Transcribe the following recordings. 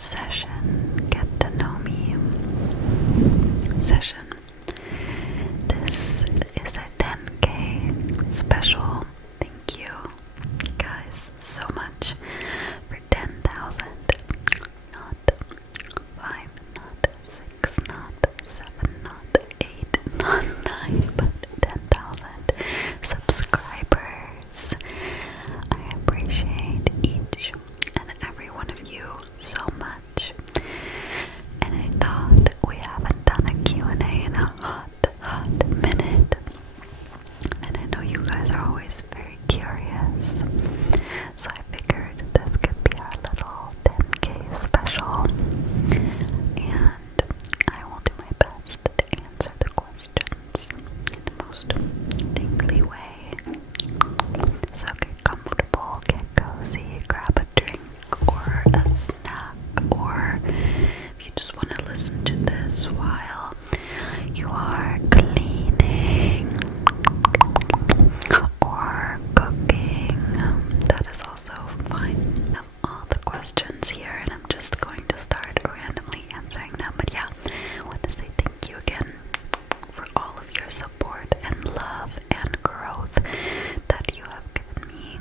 session, get to know me session. This is a 10K special. Thank you guys so much for 10,000. Not 5, not 6, not 7, not 8, not 9, but 10,000 subscribers. I appreciate each and every one of you so much. And I thought, we haven't done a Q&A in a hot minute. And I know you guys are always very curious. So I figured this could be our little 10K special. And I will do my best to answer the questions in the most tingly way. So get comfortable, get cozy, grab a drink or a snack, or if you just want to listen to this while you are cleaning or cooking, that is also fine. All the questions here, and I'm just going to start randomly answering them. But yeah, I want to say thank you again for all of your support and love and growth that you have given me,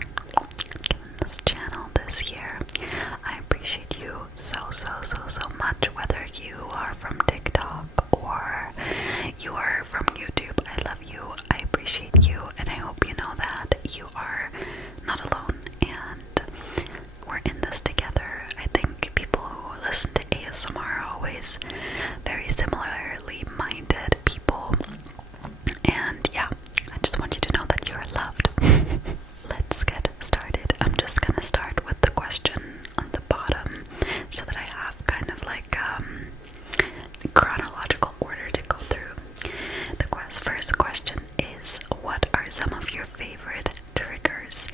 given this channel this year. I appreciate you so much, whether you are from TikTok or you are from YouTube. I love you, I appreciate you, and I hope you know that you are not alone, and we're in this together. I think people who listen to ASMR are always very similarly minded people, and yeah, I just want you to know that you're loved. Let's get started. I'm just gonna start with the question on the bottom so that I have kind of like chronological order to go through. The first question is, what are some of your favorite triggers?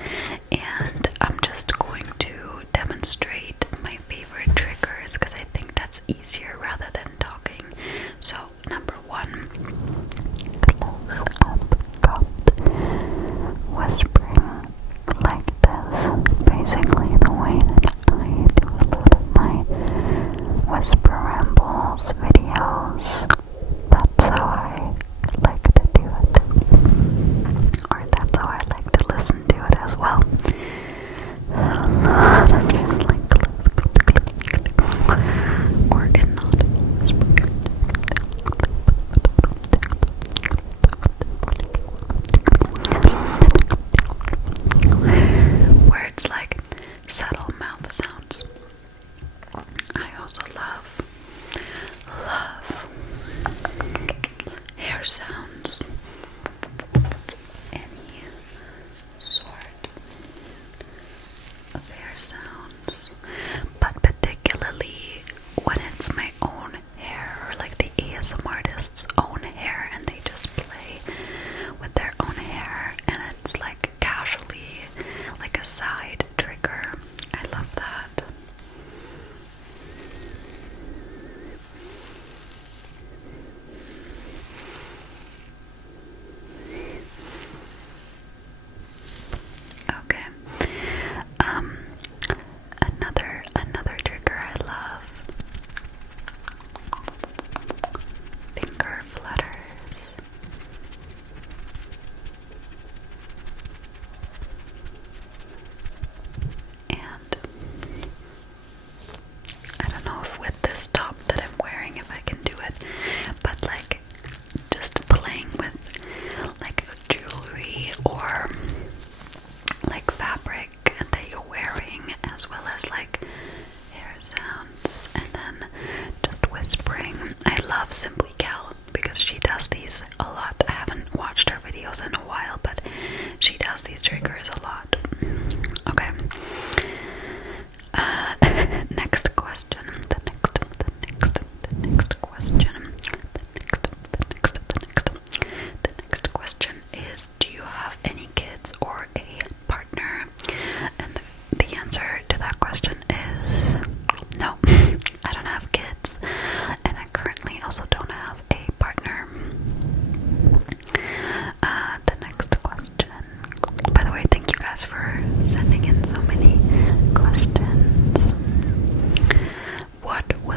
And I'm just going to demonstrate my favorite triggers because I think that's easier rather than talking. So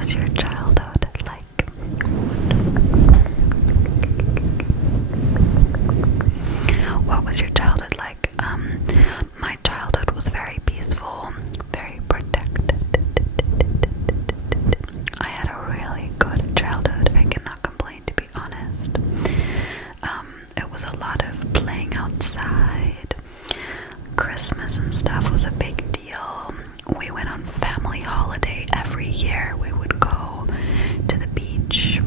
was your childhood like? What was your childhood like? My childhood was very peaceful, very protected. I had a really good childhood. I cannot complain, to be honest. It was a lot of playing outside. Christmas and stuff was a big deal. We went on family holiday every year. We would go to the beach.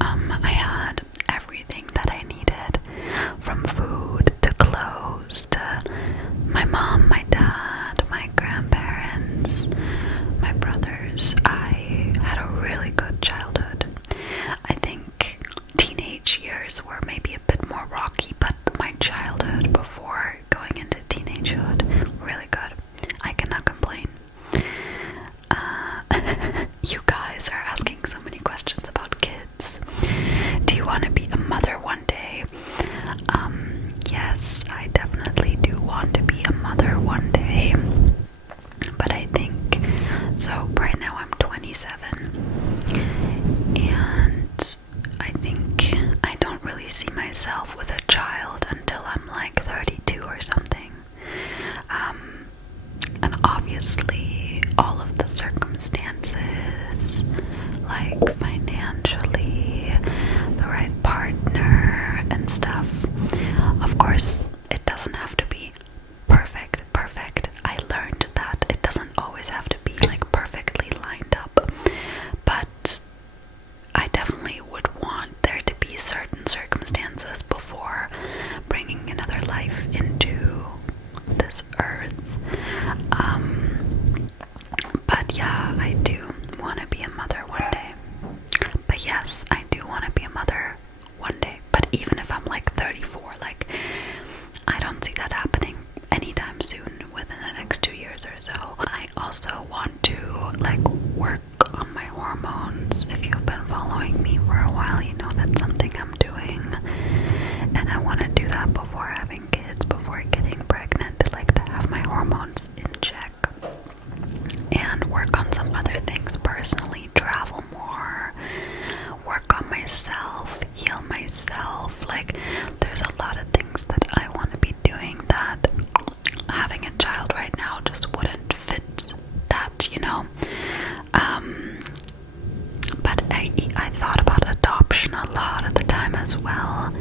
I had everything that I needed, from food to clothes to my mom, my dad, my grandparents, my brothers. I had a really good childhood. I think teenage years were maybe a bit more rocky, but my childhood before going into teenagehood, really good. I cannot complain. You guys are asking so many questions about kids. Do you want to be a mother one day? Yes, I definitely do want to be a mother one day. But I think, so right now I'm 27, and I think I don't really see myself with a child until I'm like 32 or something. And obviously all of the circumstances, like financially, the right partner and stuff, of course it doesn't have to be perfect. I learned that it doesn't always have to be like perfectly lined up, but I definitely would want there to be certain circumstances before bringing another life into this earth. But yeah, I do want to be a mother one day. But yes, I do want to be a mother one day. But even if I'm like 34, like, I don't see that happening anytime soon, within the next 2 years or so. I also want to like work on my hormones. If you've been following me for a while, you know that's something I'm doing, and I want to do that before having kids, before getting pregnant. Like, to have my hormones in check and work on some other things personally, travel more, work on myself, heal myself. Like, there's a lot of things that I want to be doing that having a child right now just wouldn't fit that, you know. But I thought about adoption a lot of the time as well.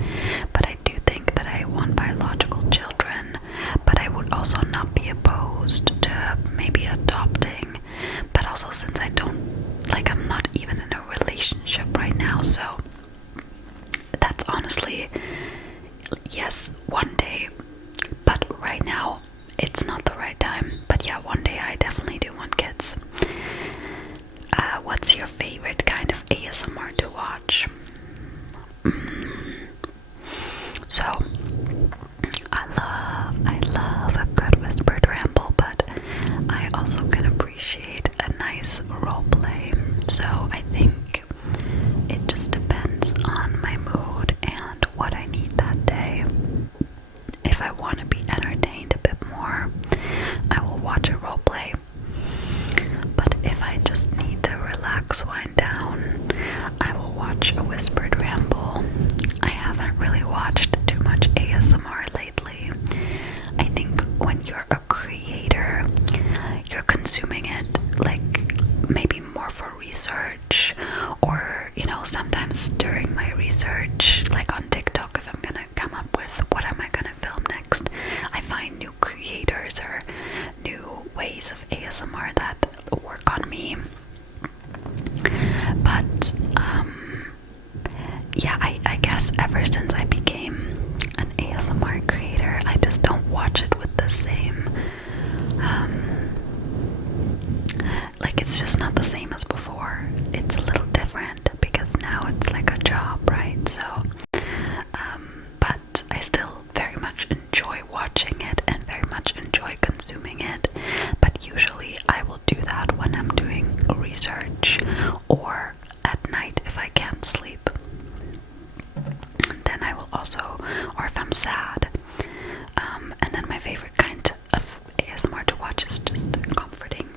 But I do think that I want biological children. But I would also not be opposed to maybe adopting. But also, since I don't, like, I'm not even in a relationship right now, so that's honestly, yes, one day. But right now, it's not the right time. But yeah, one day I definitely do want kids. What's your favorite kind of ASMR to watch? So, I love a good whispered ramble, but I also can appreciate a nice role play. So I think it just depends on my mood and what I need that day. If I want to be entertained a bit more, I will watch a role play. But if I just need to relax, wind down, I will watch a whispered ramble. I haven't really watched too much ASMR lately. I think when you're a creator, you're consuming it like maybe more for research, or, you know, sometimes during my research, like on TikTok, if I'm gonna come up with what am I gonna film next, I find new creators or new ways of ASMR that work on me. But yeah, I guess ever since I became an ASMR creator, I just don't watch it with the same like, it's just not the same as before. It's a little different because now it's like a job, right? So but I still very much enjoy watching it and very much enjoy consuming it. But usually I will do that when I'm doing research or at night if I can't sleep. Then I will also, or if I'm sad. And then my favorite kind of ASMR to watch is just comforting.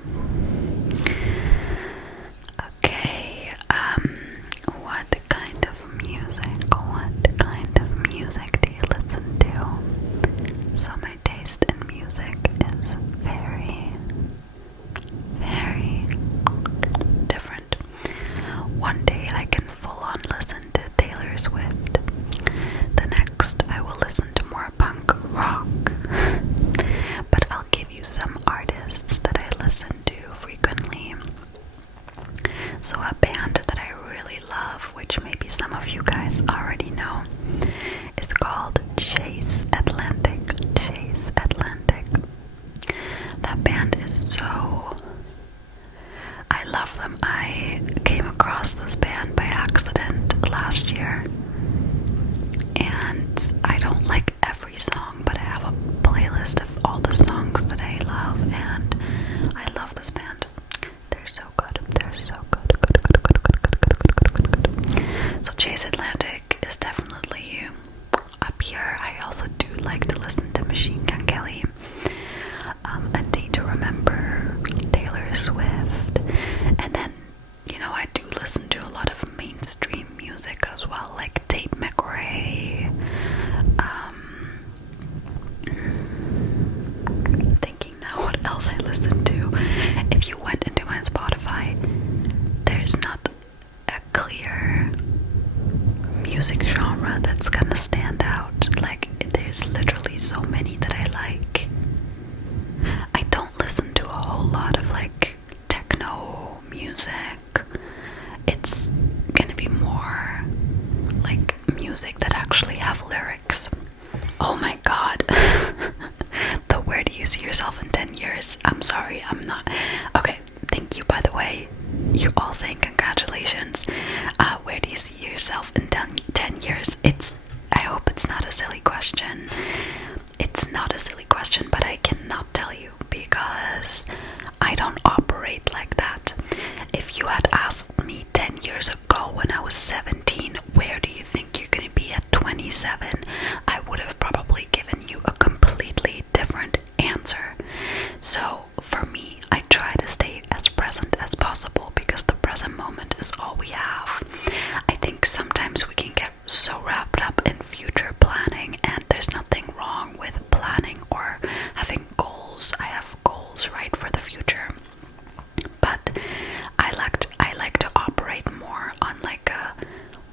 So a band that I really love, which maybe some of you guys already know, is called Chase Atlantic. Chase Atlantic. That band is so... I love them. I came across this band by accident last year, and I don't like every song, but I have a playlist of all the songs that I love, and I love this band. They're so good. They're so good. So Chase Atlantic is definitely up here. I also do like to listen to Machine Gun Kelly, A Day to Remember, Taylor Swift, and then, you know, I do listen to a lot of mainstream music as well, like Tate McRae. Thinking now what else I listen to. If you went into my Spotify, there's not a clear music genre that's gonna stand out. Like, there's literally so many that I like. I don't listen to a whole lot of like techno music. It's gonna be more like music that actually have lyrics. Oh my god. The where do you see yourself in 10 years? I'm sorry, I'm not. Okay, thank you, by the way. You're all saying congratulations. Where do you see yourself in 10 years? I hope it's not a silly question. It's not a silly question, but I cannot tell you because I don't operate like that. If you had asked me 10 years ago when I was 17, where do you think you're going to be at 27? I would have probably given you a completely different answer. So for me, I try to stay as present as possible because the present moment is all we have. I think sometimes we can get so wrapped up in future planning, and there's nothing wrong with planning or having goals. I have goals, right, for the future, but I like to operate more on like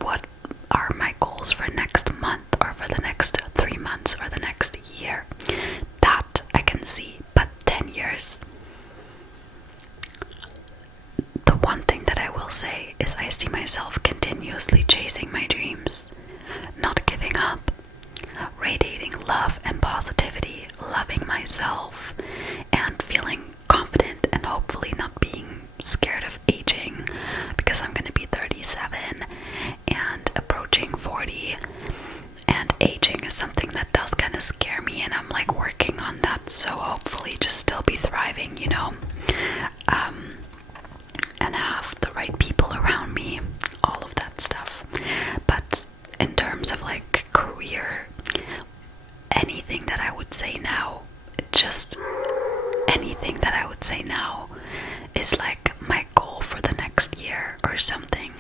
what are my goals for next month or for the next 3 months or the next year. That I can see, but 10 years. The one thing that I will say is I see myself continuously chasing my dreams, not giving up, radiating love and positivity, loving myself, and feeling confident and hopefully not being scared of aging, because I'm going to be 37 and approaching 40, and aging is something that does kind of scare me, and I'm like working on that, so hopefully just still be thriving, you know, and have the right people around me, all of that stuff. But in terms of like career, anything that I would say now, just anything that I would say now is like my goal for the next year or something.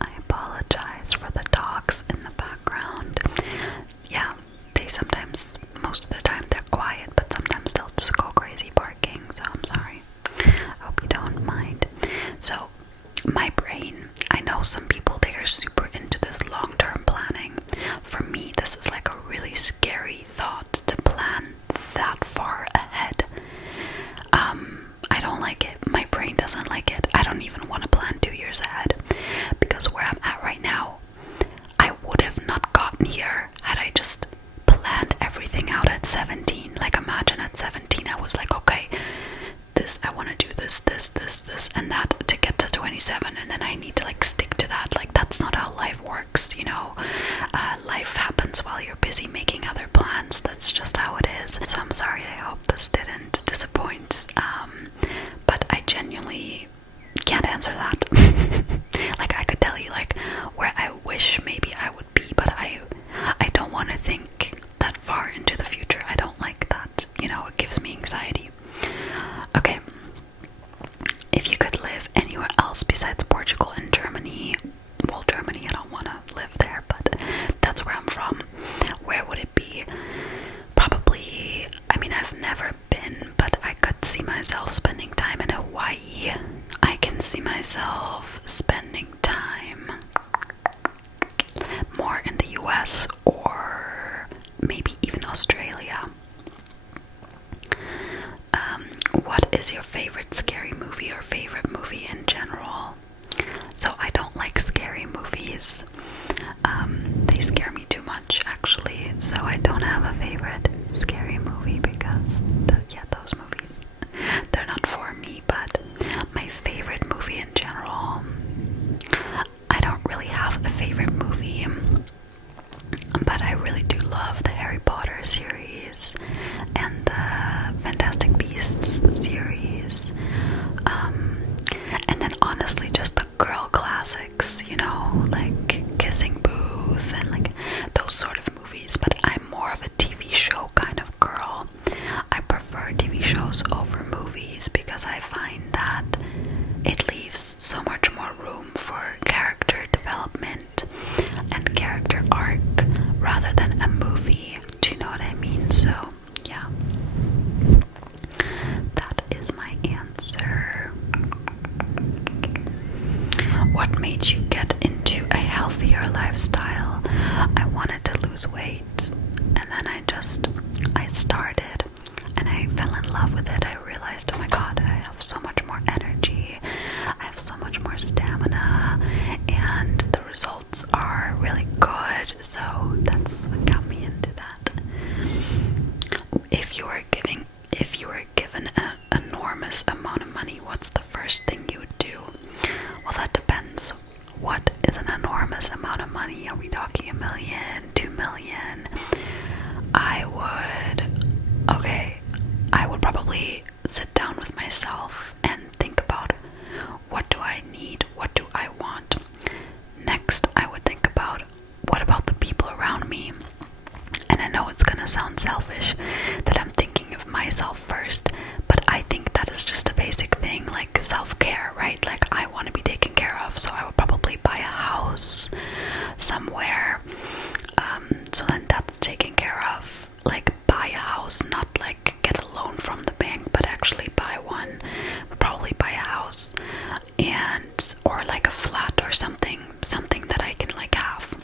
I apologize for the dogs in the background. Yeah, they sometimes, most of the time they're quiet, but sometimes they'll just go crazy barking, so I'm sorry. I hope you don't mind. So, my brain, I know some people, they are super into this long-term planning. For me, this is like a really scary thought to plan that far ahead. I don't like it. My brain doesn't like it. I don't even want to plan 2 years ahead, because where I'm at right now, I would have not gotten here had I just planned everything out at 17. Like, imagine at 17 I was like, okay, I want to do this, and that to get to 27, and then I need to like stick to that. Like, that's not how life works, you know. Life happens while you're busy making other plans. That's just how it is. So I'm sorry, I hope this didn't disappoint. But I genuinely can't answer that. Like, I could tell you like where I wish maybe I would be, but I don't want to think that far into the future. I don't like that, you know, it gives me anxiety. Okay, if you could live anywhere else besides Portugal and Germany, well, Germany, I don't want to live there, but that's where I'm from, where would it be? Probably, I mean, I've never been, but I could see myself spending time in Hawaii. I can see myself spending time more in the US or maybe even Australia. What is your favorite scary movie or favorite movie in general? what made you get into a healthier lifestyle? I wanted to lose weight, and then I started, and I fell in love with it. I realized, oh my god, I have so much more energy, I have so much more stamina, and the results are really good. So that's what got me into that. If you were given an enormous amount of money, what's the first thing you would do? Well, that depends. What is an enormous amount of money? Are we talking $1 million, $2 million? I would probably sit down with myself and think about, what do I need? What do I want? Next, I would think about, what about the people around me? And I know it's gonna sound selfish that I'm thinking of myself first, but I think that is just a basic thing, like self-care, right? Like, I want to be taken care of, so I would probably buy a house somewhere, so then that's taken care of. Like, buy a house, not like get a loan from the bank, but actually buy one. Probably buy a house, or like a flat or something that I can like have,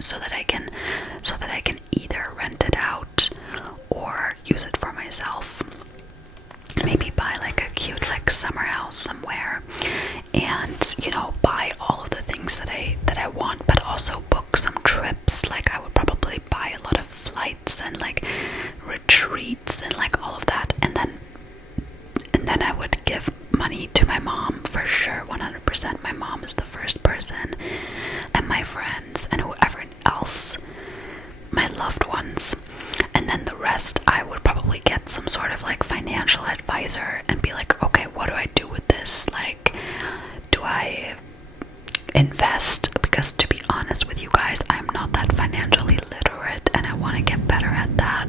so that I can either rent it out or use it for myself. Maybe buy like a cute like summer house somewhere, and buy all of the things that I want, but also book some trips. Like, I would probably buy a lot of flights and like retreats and like all of that, and then I would give money to my mom for sure, 100%. My mom is the first person, and my friends and whoever else, my loved ones. And then the rest, I would probably get some sort of like financial advisor and be like, okay, what do I do with this? Like, do I invest? Because to be honest with you guys, I'm not that financially literate, and I want to get better at that.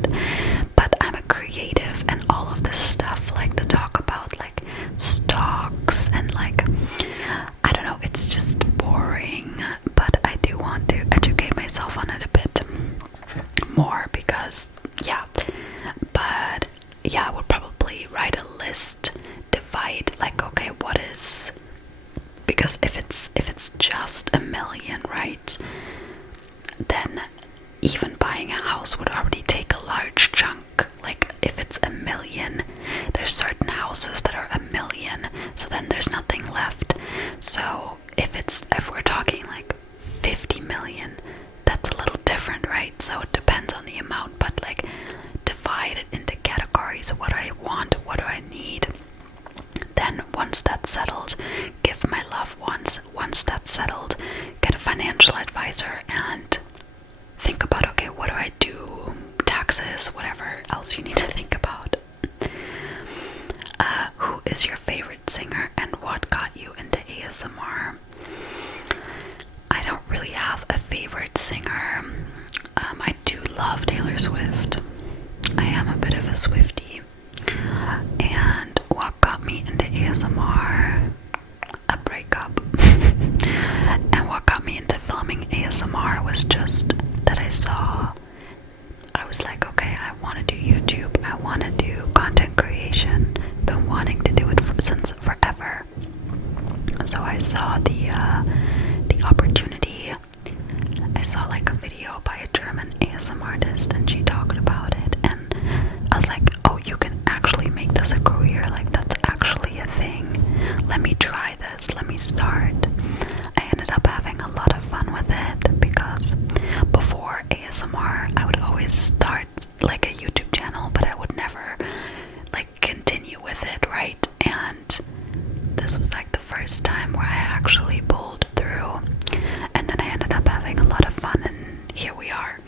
But I'm a creative, and all of this stuff, like the talk about like stocks and like, I don't know, it's just boring. But I do want to educate myself on it a bit more, because I would probably write a list, divide like, okay, what is, because if it's just $1 million, right, then even buying a house would already take a large chunk. Like, if it's $1 million, there's certain houses that are $1 million, so then there's nothing left. So if we're talking like 50 million, that's a little different, right? So it depends on the amount, but like, divide it into categories. What do I want? What do I need? Then once that's settled, give my loved ones. Once that's settled, get a financial advisor and think about, okay, what do I do? Taxes, whatever else you need to think about. Who is your favorite singer, and what got you into ASMR? I don't really have a favorite singer. I do love Taylor Swift. I am a bit of a Swiftie. And what got me into ASMR? A breakup. And what got me into filming ASMR was just that I was like, okay, I want to do YouTube. I want to do content creation. Been wanting to do it since forever. So I saw the opportunity. I saw like a video by a German ASMR artist, and she talked about it, and I was like, oh, you can actually make this a career. Like, that's actually a thing. Let me try this. Let me start. I ended up having a lot of fun with it, because before ASMR, I would always start like a YouTube channel, but I would never like continue with it, right? And this was like the first time where I actually pulled through, and then I ended up having a lot of fun, and here we are.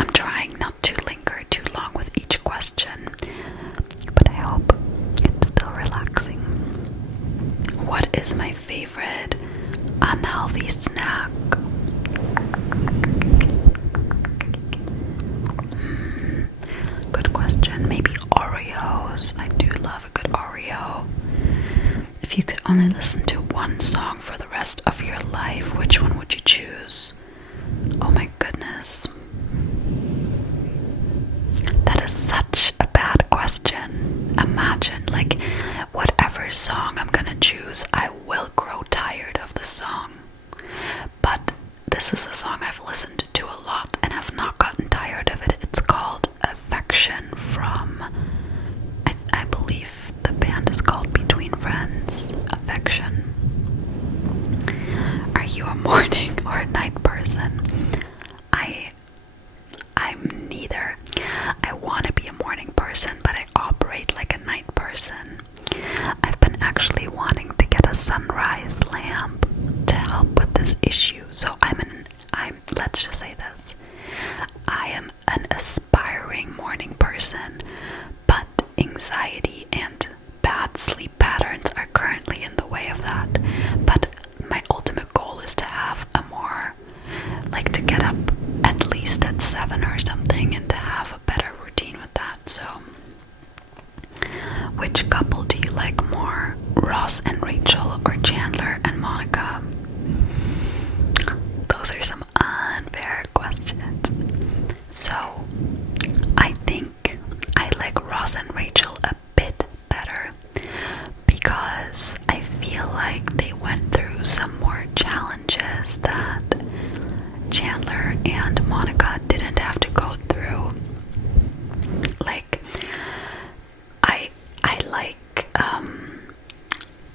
I'm trying not to linger too long with each question, but I hope it's still relaxing. What is my favorite unhealthy snack? Good question. Maybe Oreos. I do love a good Oreo. If you could only listen to one song for the rest of your life, which one would you choose? Oh my goodness. That is such a bad question. Imagine, like, whatever whatever song I'm gonna choose, I will grow tired of the song. But this is a song I've listened to a lot and have not gotten tired of it. It's called Affection from, I believe the band is called Between Friends. Affection. Are you a morning or a night person? I'm neither. I want to be a morning person, but I operate like a night person. I've been actually wanting to get a sunrise lamp to help with this issue. So let's just say this. I am an aspiring morning person, but anxiety and bad sleep patterns are currently in the way of that. But my ultimate goal is to have to get up at least at 7 or something and to have a better routine with that. So, which couple do you like more? Ross and Rachel or Chandler and Monica? Those are some unfair questions. So, I think I like Ross and Rachel a bit better because I feel like they went through some more challenges that Chandler and Monica didn't have to go through. Like,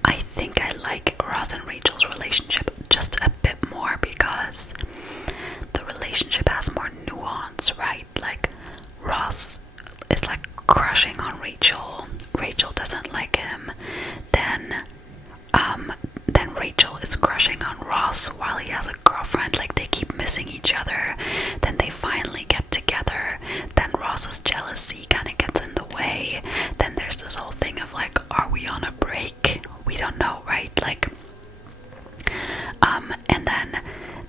I think I like Ross and Rachel's relationship just a bit more because the relationship has more nuance, right? Like, Ross is like crushing on Rachel. Rachel doesn't like him. Then Rachel is crushing on Ross while he has a girlfriend. Like, they keep missing each other. Then they finally get together. Then Ross's jealousy kind of gets in the way. Then there's this whole thing of like, are we on a break? We don't know, right? Like, and then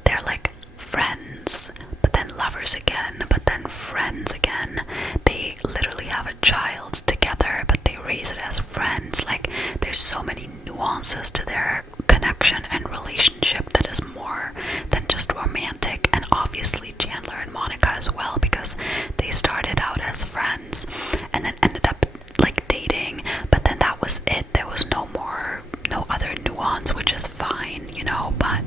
they're like friends, but then lovers again, but then friends again. They literally have a child together, but they raise it as friends. Like, there's so many nuances to their connection and relationship that is more than just romantic. And obviously Chandler and Monica as well, because they started out as friends and then ended up like dating, but then that was it. There was no other nuance, which is fine, you know. But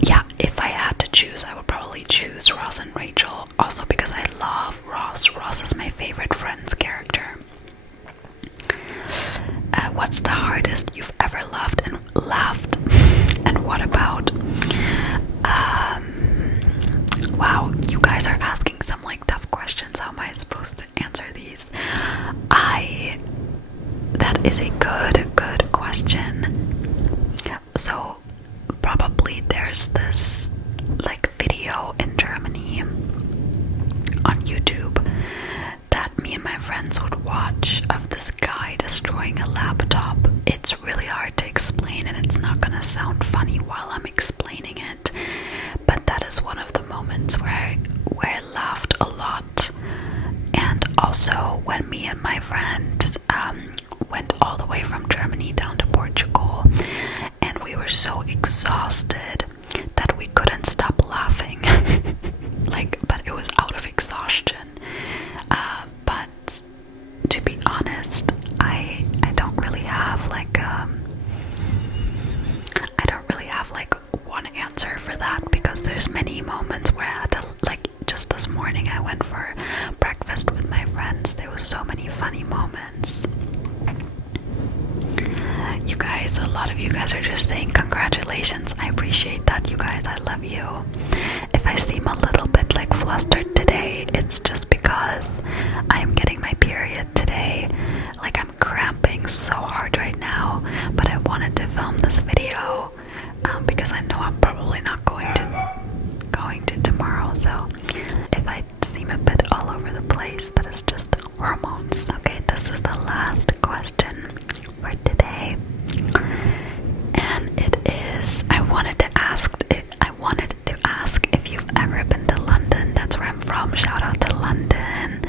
yeah, if I had to choose, I would probably choose Ross and Rachel, also because I love Ross. Ross is my favorite Friends character. What's the hardest you've ever loved and laughed? And what about? Wow, you guys are asking some like tough questions. How am I supposed to answer these? That is a good question. So probably there's this like video in Germany on YouTube that me and my friends would watch of this guy destroying a laptop. It's really hard to explain and it's not gonna sound funny while I'm explaining it, but that is one of the moments where I laughed a lot. And also when me and my friend went all the way from Germany down to Portugal, and we were so exhausted that we couldn't stop laughing. But it was out of exhaustion. But to be honest, I don't really have one answer for that, because there's many moments where I had to, like, just this morning I went for breakfast with my friends. There was so many funny moments. You guys, a lot of you guys are just saying congratulations. I appreciate that, you guys. I love you. If I seem a little bit like flustered today, it's just because I'm getting my period today. Like, I'm cramping so hard right now, but I wanted to film this video because I know I'm probably not going to tomorrow. So if I seem a bit all over the place, that is just hormones. Okay, this is the last question for today, and it is, I wanted to ask if you've ever been to London. That's where I'm from. Shout out to London.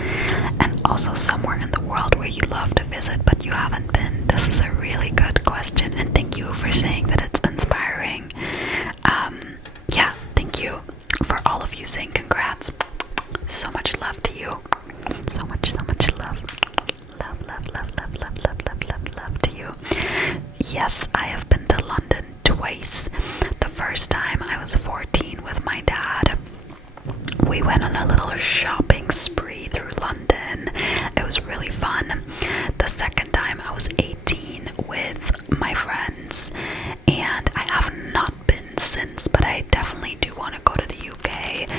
And also somewhere in the world where you love to visit but you haven't been. This is a really good question, and thank you for saying that it's inspiring. Yeah, thank you for all of you saying congrats. So much love to you. So much love. Love to you. yes, I have been to London twice. The first time I was 14 with my dad. We went on a little shopping spree through London. It was really fun. The second time I was 18 with my friends, and I have not been since, but I definitely do want to go to the UK.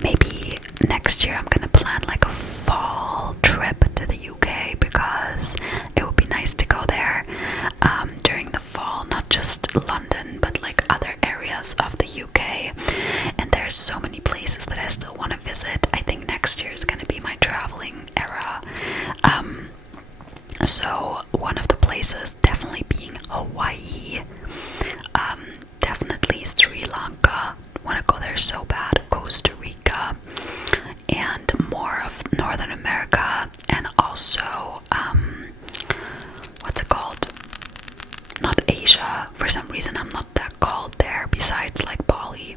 Maybe next year I'm gonna plan like a fall trip to the UK because it would be nice to go there during the fall, not just London but like other areas of the UK. And there's so many places that I still want to visit. I think next year is gonna be my traveling era. So one of the places definitely being Hawaii, definitely Sri Lanka, want to go there so bad, Costa Rica, and more of Northern America, and also what's it called, not Asia, for some reason I'm not that called there, besides like Bali,